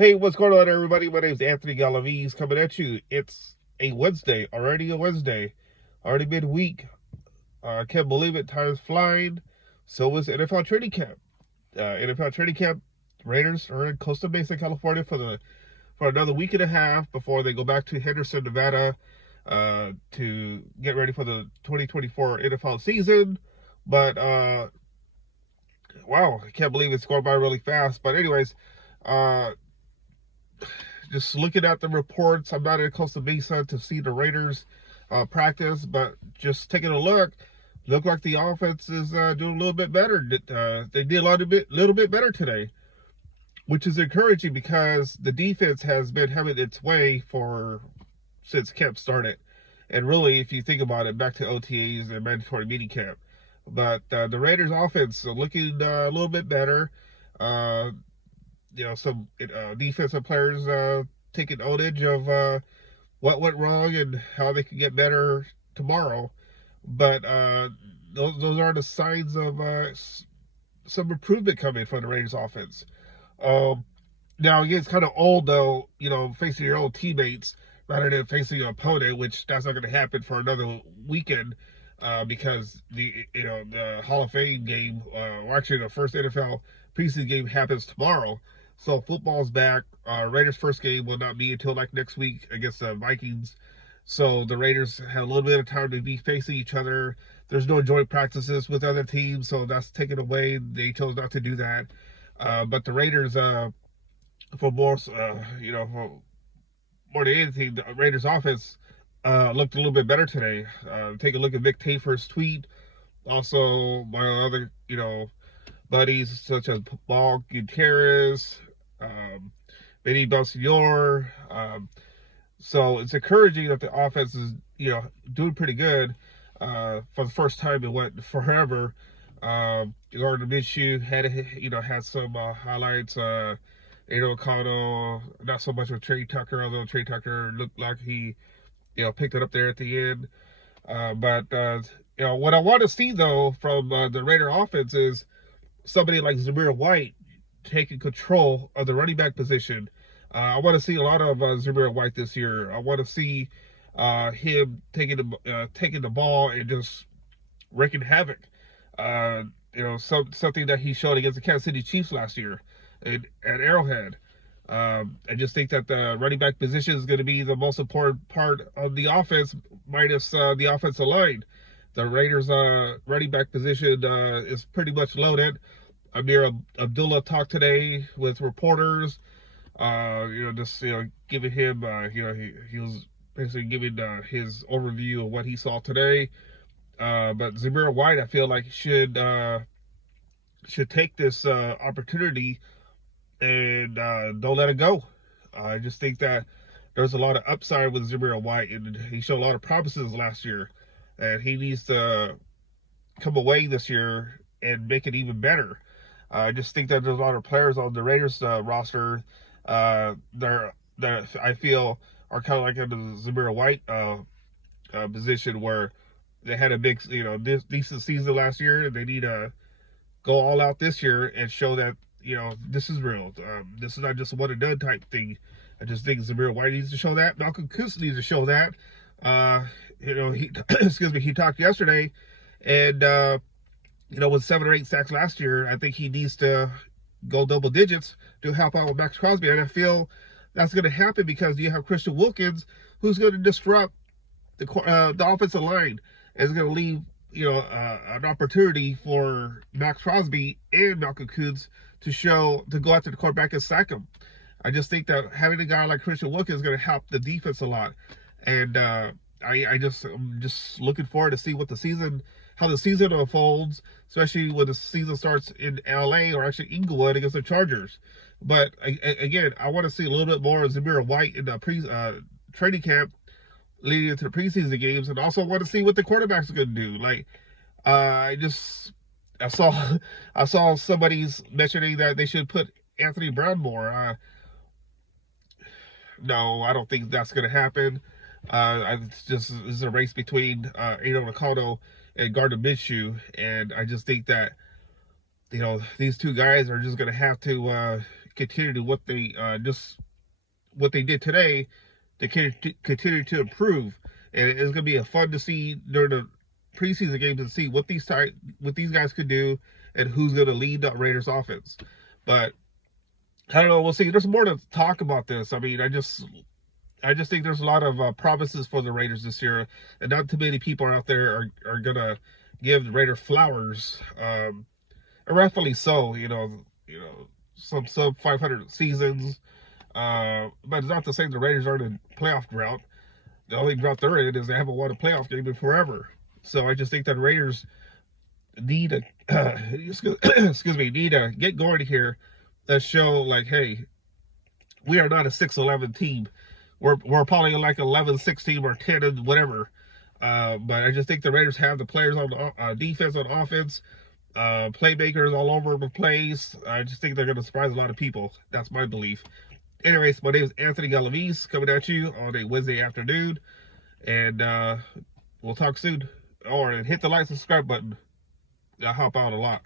Hey, what's going on, everybody? My name is Anthony Galaviz coming at you. It's a Wednesday, already a Wednesday, already midweek. I can't believe it. Time's flying. So is NFL training camp. NFL training camp. Raiders are in Costa Mesa, California for another week and a half before they go back to Henderson, Nevada, to get ready for the 2024 NFL season. But wow, I can't believe it's going by really fast. But anyways, uh, just looking at the reports, I'm not in Costa Mesa to see the Raiders practice, but just taking a look like the offense is doing a little bit better. They did little bit better today, which is encouraging because the defense has been having its way since camp started, and really, if you think about it, back to OTAs and mandatory mini camp. But the Raiders' offense are looking a little bit better. Uh, some defensive players taking ownage of what went wrong and how they can get better tomorrow. But those are the signs of some improvement coming from the Raiders offense. Um, Now, again, it's kind of old, though, facing your old teammates rather than facing your opponent, which that's not going to happen for another weekend because the Hall of Fame game, or actually the first NFL preseason game happens tomorrow. So football's back. Raiders' first game will not be until like next week against the Vikings. So the Raiders have a little bit of time to be facing each other. There's no joint practices with other teams, so that's taken away. They chose not to do that. But the Raiders, for more, for more than anything, the Raiders offense looked a little bit better today. Take a look at Vic Tafer's tweet. Also, my other, buddies such as Paul Gutierrez, Benny Belsignor. So it's encouraging that the offense is, doing pretty good for the first time in what forever. Gardner Minshew had some highlights. O'Connell, not so much with Trey Tucker, although Trey Tucker looked like he, picked it up there at the end. But what I want to see though from the Raider offense is somebody like Zamir White taking control of the running back position. I want to see a lot of Zamir White this year. I want to see him taking the ball and just wreaking havoc. Something that he showed against the Kansas City Chiefs last year at Arrowhead. I just think that the running back position is going to be the most important part of the offense, minus the offensive line. The Raiders' running back position is pretty much loaded. Amir Abdullah talked today with reporters. Giving him, he was basically giving his overview of what he saw today. But Zamir White, I feel like should take this opportunity and don't let it go. I just think that there's a lot of upside with Zamir White, and he showed a lot of promises last year, and he needs to come away this year and make it even better. I just think that there's a lot of players on the Raiders roster that I feel are kind of like in the Zamir White position where they had a big, decent season last year, and they need to go all out this year and show that this is real. This is not just a one and done type thing. I just think Zamir White needs to show that. Malcolm Kuntz needs to show that. He excuse me. He talked yesterday, and with 7 or 8 sacks last year, I think he needs to go double digits to help out with Max Crosby, and I feel that's going to happen because you have Christian Wilkins, who's going to disrupt the offensive line, and is going to leave an opportunity for Max Crosby and Malcolm Kuntz to go after the quarterback and sack him. I just think that having a guy like Christian Wilkins is going to help the defense a lot, and I'm just looking forward to see how the season unfolds, especially when the season starts in LA or actually Inglewood against the Chargers. But again, I want to see a little bit more of Zamir White in the training camp leading into the preseason games, and also want to see what the quarterbacks are going to do. Like, I saw somebody's mentioning that they should put Anthony Brown more. No, I don't think that's going to happen. It's a race between Aiden O'Connell and Gardner Minshew, and I just think that these two guys are just going to have to continue to what they what they did today, to continue to improve. And it's going to be a fun to see during the preseason games to see what these guys could do and who's going to lead the Raiders offense. But I don't know. We'll see. There's more to talk about this. I mean, I just think there's a lot of promises for the Raiders this year, and not too many people out there are gonna give the Raiders flowers, and rightfully so. Some sub 500 seasons, but it's not to say the Raiders aren't in playoff drought. The only drought they're in is they haven't won a playoff game in forever. So I just think that the Raiders need to need to get going here and show like, hey, we are not a 6-11 team. We're probably like 11-6 team or 10 and whatever. But I just think the Raiders have the players on defense, on offense, playmakers all over the place. I just think they're going to surprise a lot of people. That's my belief. Anyways, my name is Anthony Galaviz, coming at you on a Wednesday afternoon. And we'll talk soon. Or hit the like, subscribe button. I'll help out a lot.